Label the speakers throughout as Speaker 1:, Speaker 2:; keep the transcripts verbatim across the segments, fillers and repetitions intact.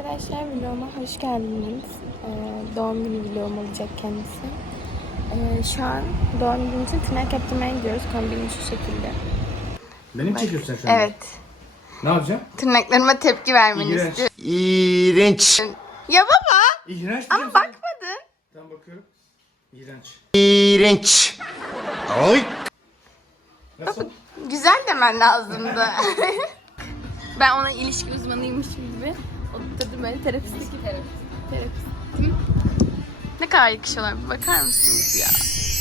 Speaker 1: Arkadaşlar vloguma hoş geldiniz. Ee, doğum günü vlogum olacak kendisi. Ee, şu an doğum günü için tırnak yaptırmaya gidiyoruz. Kombini şu şekilde.
Speaker 2: Benim çekiyorsun şu an.
Speaker 1: Evet.
Speaker 2: Ne yapacağım?
Speaker 1: Tırnaklarıma tepki vermeni
Speaker 2: İğrenç.
Speaker 1: istiyorum.
Speaker 3: İğrenç.
Speaker 1: Ya baba!
Speaker 2: İğrenç
Speaker 1: Ama
Speaker 2: diyorsun.
Speaker 1: bakmadın.
Speaker 2: Tamam bakıyorum. İğrenç.
Speaker 3: İğrenç. Ay.
Speaker 2: Nasıl?
Speaker 1: Güzel demen lazımdı. Ben ona ilişki uzmanıymışım gibi oturdum böyle terapistlik terapist. Terapistim. Ne kadar yakışıyorlar bir bakar mısınız ya?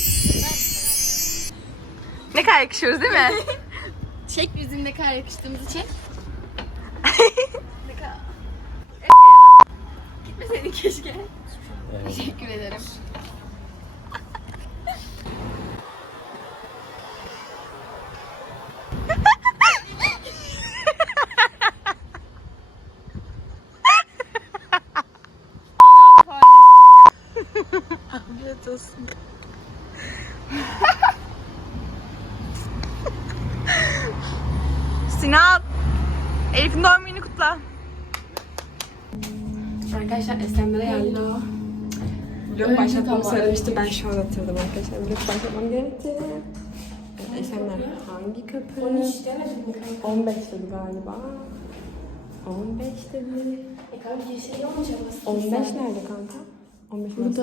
Speaker 1: Ne kadar yakışıyoruz değil mi? Çek yüzünde ne kadar yakıştığımızı çek. Ne kadar... Gitmeseydin keşke. Teşekkür ederim. Afiyet olsun. Sinan, Elif'in doğum gününü kutla.
Speaker 4: Arkadaşlar Eslem'lere geldik. Vlog başlatmamı söylemişti. Ben şu an hatırladım arkadaşlar. Vlog başlatmam gerekti. Evet, Eslemler hangi kapı? on üç demedim mi kanka? on beş dedi galiba. on beş dedi.
Speaker 1: E kanka girişe olmayacak mısın?
Speaker 4: on beş nerede kanka? on beş burada.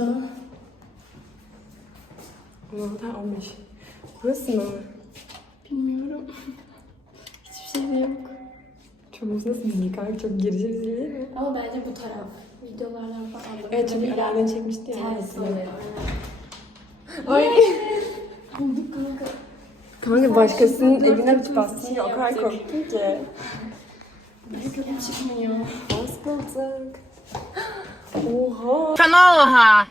Speaker 4: Burada on beş. Burası mı?
Speaker 1: Bilmiyorum. Hiçbir şey de yok.
Speaker 4: Çok nasıl dizi kanka? Çok gerici dizi değil mi?
Speaker 1: Ama bence bu taraf. Videolardan falan.
Speaker 4: Evet çünkü Alar'dan çekmişti ya.
Speaker 1: Ters oluyor.
Speaker 4: Ay.
Speaker 1: Bulduk kanka.
Speaker 4: Kanka başkasının evine bir bastın ya o kadar korktum ki.
Speaker 1: Büyük yok çıkmıyor.
Speaker 4: Az bulduk. Oha.
Speaker 1: Oha.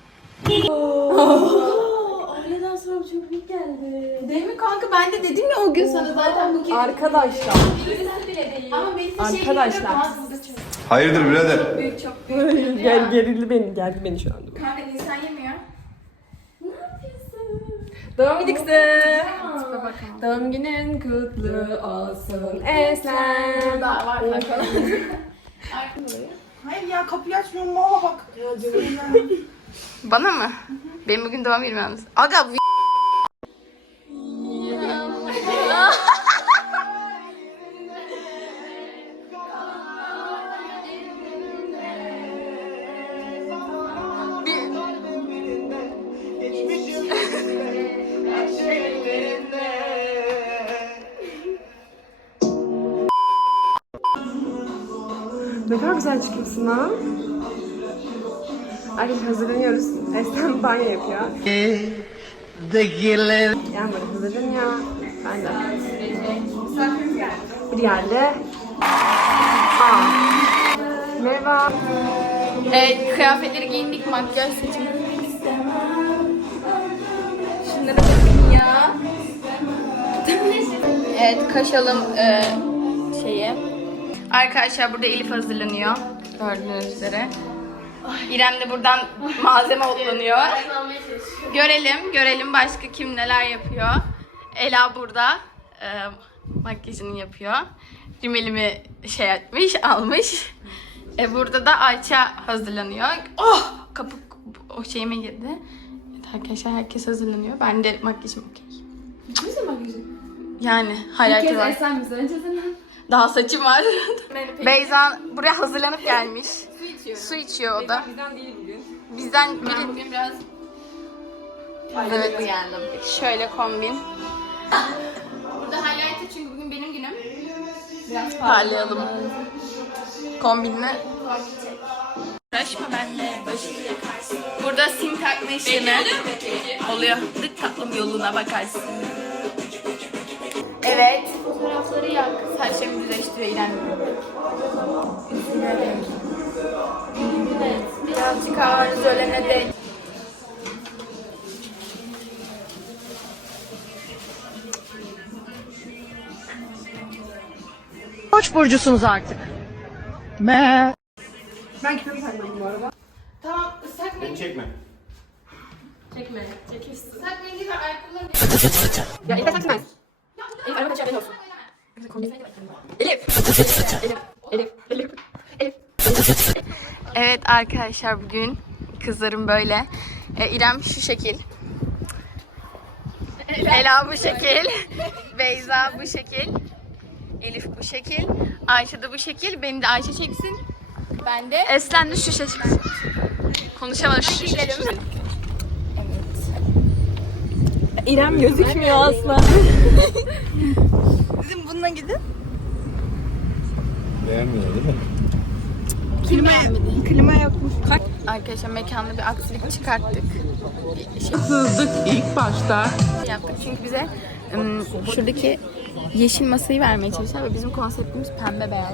Speaker 1: Aileden sonra çok büyük geldi. Değil mi kanka? Ben de dedim ya o gün sana zaten bu kez.
Speaker 4: Arkadaşlar.
Speaker 1: Birisi bile değil. Ama birisi şey
Speaker 4: Arkadaşlar.
Speaker 3: Hayırdır birader?
Speaker 1: büyük çok büyük.
Speaker 4: Gel gerildi beni, geldi beni şu anda.
Speaker 1: Kanka insan yemiyor. Ne yapıyorsun?
Speaker 4: Doğum günü kızım.
Speaker 1: Tipe bakalım.
Speaker 4: Doğum günün kutlu olsun Eslem.
Speaker 1: Daha var kanka.
Speaker 5: Hayır ya kapıyı açmıyorum mala bak.
Speaker 1: Bana mı? Benim bugün doğum günüm yalnız. Aga bu
Speaker 4: Ne kadar güzel çıkıyorsun ha. Arkadaşlar hazırlanıyoruz. Eslem banyo yapıyor.
Speaker 3: Dakiler.
Speaker 4: Yani böyle hazırlanıyor. Ben de. Bir yerde. Aa. Merhaba.
Speaker 1: Evet, kıyafetleri giyindik, makyaj seçimi. Şunlara bakın ya. Evet, kaşalım e, şeyi. Arkadaşlar burada Elif hazırlanıyor. Gördüğünüz üzere. İrem de buradan malzeme otlanıyor. Görelim, görelim başka kim neler yapıyor. Ela burada e, makyajını yapıyor. Rimelimi şey etmiş, almış. E, burada da Ayça hazırlanıyor. Oh! Kapı o şeyime girdi. Evet, arkadaşlar herkes hazırlanıyor. Ben de makyajım okey.
Speaker 4: Ne zaman güzel?
Speaker 1: Yani hayaleti var.
Speaker 4: Eslen misin? Önce sen.
Speaker 1: Daha saçım var. Beyza buraya hazırlanıp gelmiş.
Speaker 4: Su içiyorum.
Speaker 1: Su içiyor o da.
Speaker 4: Bizden değil bugün.
Speaker 1: Bizden biri
Speaker 4: Bugün biraz
Speaker 1: evet. geldim. Şöyle kombin. Burada highlight'ı çünkü bugün benim günüm. Biraz parlayalım. Kombinle. Uğraşma benimle. Burada sim takma işlemi oluyor. Dık tatlım yoluna bakarsın. Evet. Fotoğrafları yak. Saçlarımı düzleştiriyor İrem. Evet. Birazcık ağrınız ölene dek.
Speaker 5: Koç burcusunuz artık. Me.
Speaker 4: ben küpemi takmadım bu arada.
Speaker 1: Tamam, ıslak
Speaker 2: Beni çekme.
Speaker 1: Çekme, çekilsin. Islak mendil ve ayakkabıları...
Speaker 4: Ya Elif takma. Elif araba kaçıyor, benim olsun. Elif. Elif. Elif. Elif. Elif.
Speaker 1: Evet arkadaşlar bugün kızlarım böyle. Ee, İrem şu şekil. Ela bu şekil. Beyza bu şekil. Elif bu şekil. Ayşe de bu şekil. Beni de Ayşe çeksin. Ben de Eslen de şu şekil. Konuşamadım. Şu şekil.
Speaker 4: İrem gözükmüyor asla.
Speaker 1: Bizim bununla gidin.
Speaker 2: Beğenmiyor değil mi?
Speaker 4: Klima yokmuş.
Speaker 1: Arkadaşlar mekanda bir aksilik çıkarttık.
Speaker 4: Sızdık ilk başta.
Speaker 1: Yaptık çünkü bize ım, şuradaki yeşil masayı vermeye çalıştılar ve bizim konseptimiz pembe beyaz.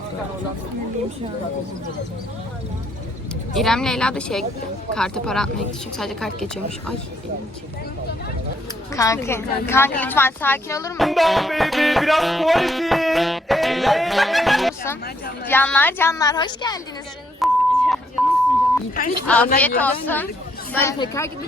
Speaker 1: İrem Leyla da şey gitti. Karta para atmaya gitti çünkü sadece kart geçiyormuş. Ay elim çekti. Kanka, kanka lütfen sakin olur mu?
Speaker 3: Biraz quality.
Speaker 1: Canlar canlar hoş geldiniz. Afiyet olsun.
Speaker 4: Ben tekrar gittim.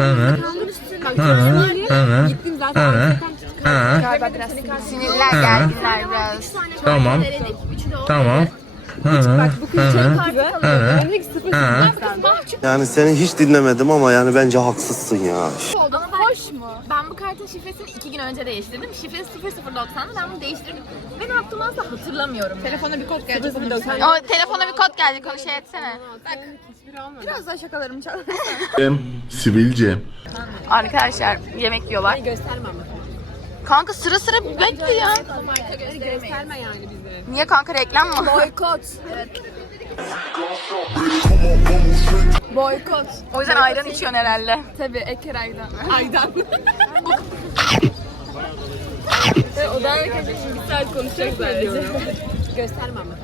Speaker 4: Gittim zaten.
Speaker 1: Galiba biraz sinirler geldiler biraz.
Speaker 6: Tamam. Tamam.
Speaker 4: Bak bu kız çok kızı. Ben de sıfır sıfır.
Speaker 3: Yani seni hiç dinlemedim ama yani bence haksızsın ya.
Speaker 1: Ama hoş mu? Ben bu kartın şifresini iki gün önce değiştirdim. Şifresi sıfır sıfır doksandı. Ben bunu değiştirdim. Ben ne yaptığımı asla hatırlamıyorum.
Speaker 4: Telefona bir kod gelecek.
Speaker 1: O telefona bir kod geldi. Konu şey etsene. Bak.
Speaker 4: Biraz daha şakalarımı çal.
Speaker 3: Sivilce.
Speaker 1: Arkadaşlar yemek yiyorlar.
Speaker 4: Gösterme ama.
Speaker 1: Kanka sıra sıra bekliyor.
Speaker 4: Gösterme yani bize.
Speaker 1: Niye kanka reklam mı?
Speaker 4: Boykot. Evet. Boykot.
Speaker 1: O yüzden ayran içiyorsun herhalde.
Speaker 4: Tabii Eker Aydan. Aydan. O da arkadaşlar şimdi bir saat konuşacak sadece. Gösterme ama.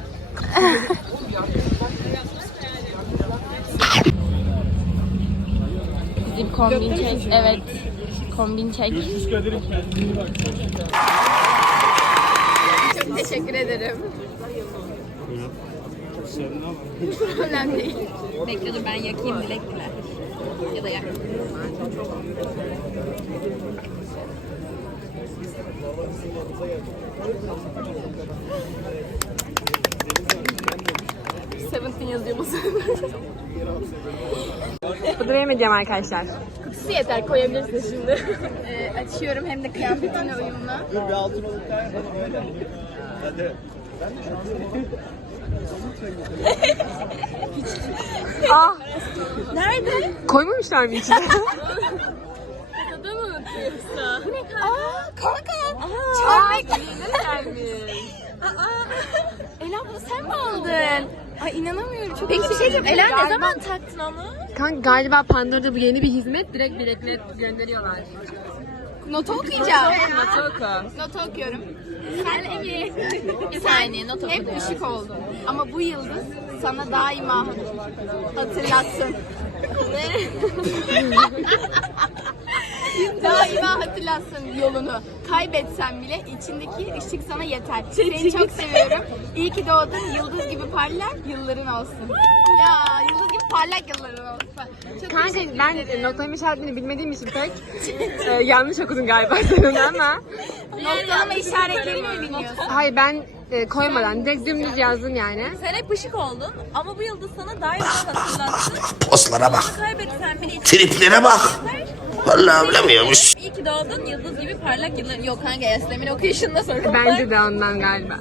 Speaker 1: Bizim kombin çek. Evet. Kombin çek. Çok teşekkür ederim. Önemli değil.
Speaker 4: Bekle dur ben yakayım dilek dile. Ya da yak.
Speaker 1: Seventeen yazıyor musun?
Speaker 4: Pudra yemeyeceğim arkadaşlar.
Speaker 1: Kutusu yeter koyabilirsin şimdi. ee, açıyorum hem de kıyafetine uyumlu.
Speaker 3: Dur bir altın olup Hadi.
Speaker 4: Ah. Nerede? Koymamışlar mı içine?
Speaker 1: Aa kanka. Çay Ela bunu sen mi aldın? Ay inanamıyorum. Çok Peki bir şey diyeyim. Ela ne zaman taktın onu?
Speaker 4: Kanka galiba Pandora'da bu yeni bir hizmet. Direkt bileklet gönderiyorlar.
Speaker 1: Notu okuyacağım.
Speaker 4: Notu oku.
Speaker 1: Notu okuyorum. Sen Emir. Bir saniye not okuyorum. Hep ışık oldun. Ama bu yıldız sana daima hatırlatsın. Ne? Daima hatırlatsın yolunu. Kaybetsen bile içindeki ışık sana yeter. Seni çok seviyorum. İyi ki doğdun. Yıldız gibi parlak yılların olsun. Ya yıldız gibi parlak yılların olsun. Çok
Speaker 4: Kanka
Speaker 1: teşekkür
Speaker 4: ben
Speaker 1: ederim.
Speaker 4: noktalama işaretini bilmediğim için pek e, yanlış okudun galiba senin ama.
Speaker 1: Noktalama işaretlerini mi bilmiyorsun?
Speaker 4: Hayır ben e, koymadan direkt dümdüz yazdım yani.
Speaker 7: Sen hep ışık oldun ama bu yıldız sana daima hatırlatsın.
Speaker 3: Poslara bak.
Speaker 7: Kaybetsen bile
Speaker 3: Triplere bak. Vallahi bilemiyormuş.
Speaker 7: iyi ki doğdun yıldız gibi parlak yıllar. Yok kanka Yasemin okuyuşunu da sorun.
Speaker 4: Bence de ondan galiba.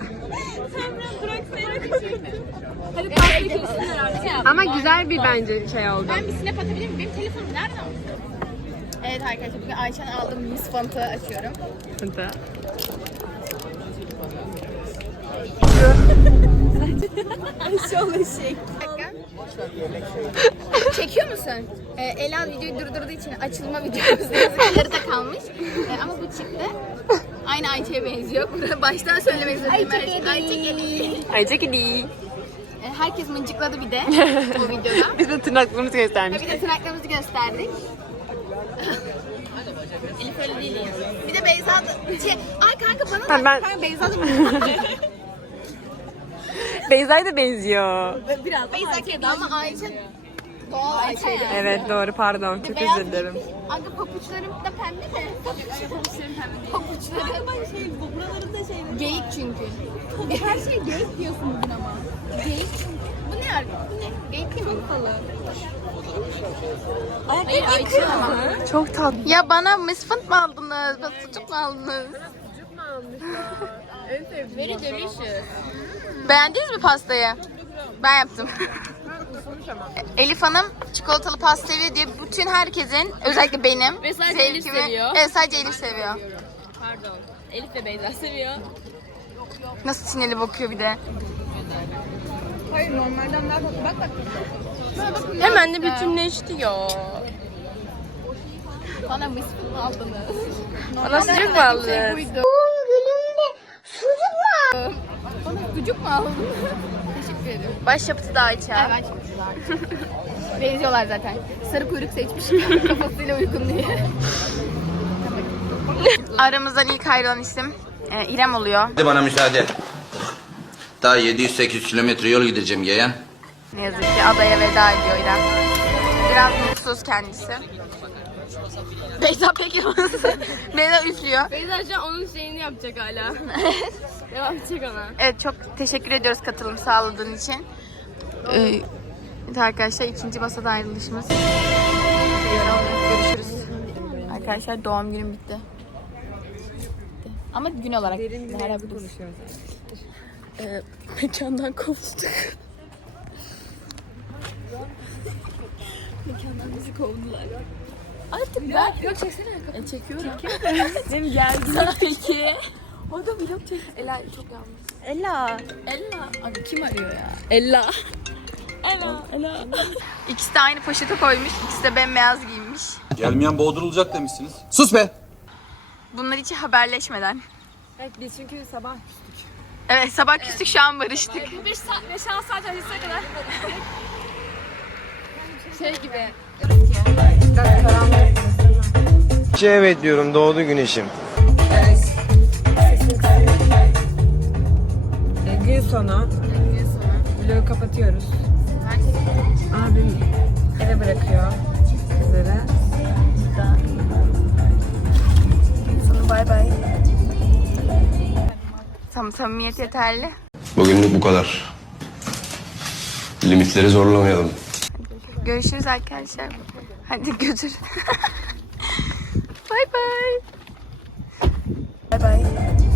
Speaker 7: Hadi tatlı kesinler artık.
Speaker 4: Ama güzel bir bence şey oldu.
Speaker 1: Ben bir snap atabilir miyim? Benim telefonum nerede o? Evet arkadaşlar bugün Ayşe'nin aldığım Miss Font'u açıyorum.
Speaker 4: Sıkıntı.
Speaker 1: Çekiyor musun? Ee, Ela videoyu durdurduğu için açılma videomuz ne yazık ki yarıda kalmış. Ee, ama bu çıktı. Aynı Ayça'ya benziyor. Bunu baştan söylemek zorundayım. Ayça Ayça geliyor.
Speaker 4: Ayça değil.
Speaker 1: Ee, herkes mıncıkladı bir de o videoda.
Speaker 4: Biz de tırnaklarımızı
Speaker 1: Ve
Speaker 4: göstermiş.
Speaker 1: bir de tırnaklarımızı gösterdik. Elif öyle değil ya. Bir de Beyza da... Şey, ay kanka bana da...
Speaker 4: Ha, ben-
Speaker 1: Kanka Beyza da...
Speaker 4: Beyza'ya da benziyor.
Speaker 1: Biraz Beyza kedi ama Ayça... Doğal Ayça'ydı.
Speaker 4: Evet doğru pardon. Çok
Speaker 1: Beyaz
Speaker 4: özür dilerim.
Speaker 1: Aga papuçlarım da pembe de. Papuçlarım pembe değil. Papuçlarım şey, buralarım da şey. Geyik çünkü. Her şey geyik diyorsun bugün ama. Geyik çünkü. Bu ne ar- ne? Bekle mi?
Speaker 4: Hayır, Ayça.
Speaker 1: Çok tatlı. Ya bana misfit mi aldınız? Bana sucuk mu aldınız?
Speaker 7: Very delicious.
Speaker 1: Beğendiniz mi pastayı? Ben yaptım. Elif Hanım çikolatalı pastayı diye bütün herkesin, özellikle benim
Speaker 7: Ve sadece Elif seviyor.
Speaker 1: Evet, sadece Elif seviyor.
Speaker 7: Pardon. Elif ve Beyza seviyor.
Speaker 1: Nasıl sinirli bakıyor bir de.
Speaker 7: Hemen de bütünleşti ya.
Speaker 1: Bana misfit mi aldınız?
Speaker 7: Bana sucuk mu aldın?
Speaker 1: Bana sucuk mu aldınız? Teşekkür ederim. Başyapıtı da Ayça. Evet, benziyorlar zaten. Sarı kuyruk seçmiş kafasıyla uygun diye. Aramızdan ilk ayrılan isim e, İrem oluyor.
Speaker 8: Hadi bana müsaade. Daha yedi yüz sekiz yüz kilometre yol gideceğim yeğen.
Speaker 1: Ne yazık ki adaya veda ediyor İrem. Biraz mutsuz kendisi. Beyza pek yalnız. Beyza üflüyor.
Speaker 7: Beyza şu an onun şeyini yapacak hala. Devam edecek ona.
Speaker 1: Evet, çok teşekkür ediyoruz katılım sağladığın için. Ee, evet arkadaşlar, ikinci masada ayrılışımız. Görüşürüz. Arkadaşlar doğum günüm bitti. Ama gün olarak.
Speaker 4: Derin bir
Speaker 1: Hala
Speaker 4: mevzu
Speaker 1: buradayız.
Speaker 4: konuşuyoruz.
Speaker 1: Ee, mekandan kovduk. Mekandan bizi kovdular. Artık ben... Yok çeksene. E, çekiyorum.
Speaker 4: Benim geldim.
Speaker 1: Peki. O da vlog çek. Ela çok yalnız.
Speaker 4: Ela.
Speaker 1: Ella. Abi kim arıyor ya?
Speaker 4: Ela.
Speaker 1: Ela. Ela. İkisi de aynı poşete koymuş. İkisi de bembeyaz giymiş.
Speaker 9: Gelmeyen boğdurulacak demişsiniz. Sus be!
Speaker 1: Bunlar hiç haberleşmeden.
Speaker 4: Evet, biz çünkü sabah
Speaker 1: Evet, sabah küstük, şu an barıştık.
Speaker 7: beş saat, beş saat sadece Halis'e kadar. Şey gibi.
Speaker 10: Evet diyorum, doğdu güneşim.
Speaker 4: e, gün sonu. Vlogu kapatıyoruz. Abim eve bırakıyor bizlere.
Speaker 1: Sonra bay bay. Tamam, samimiyet yeterli.
Speaker 3: Bugünlük bu kadar. Limitleri zorlamayalım.
Speaker 1: Görüşürüz arkadaşlar. Hadi götür. Bay bay. Bay bay.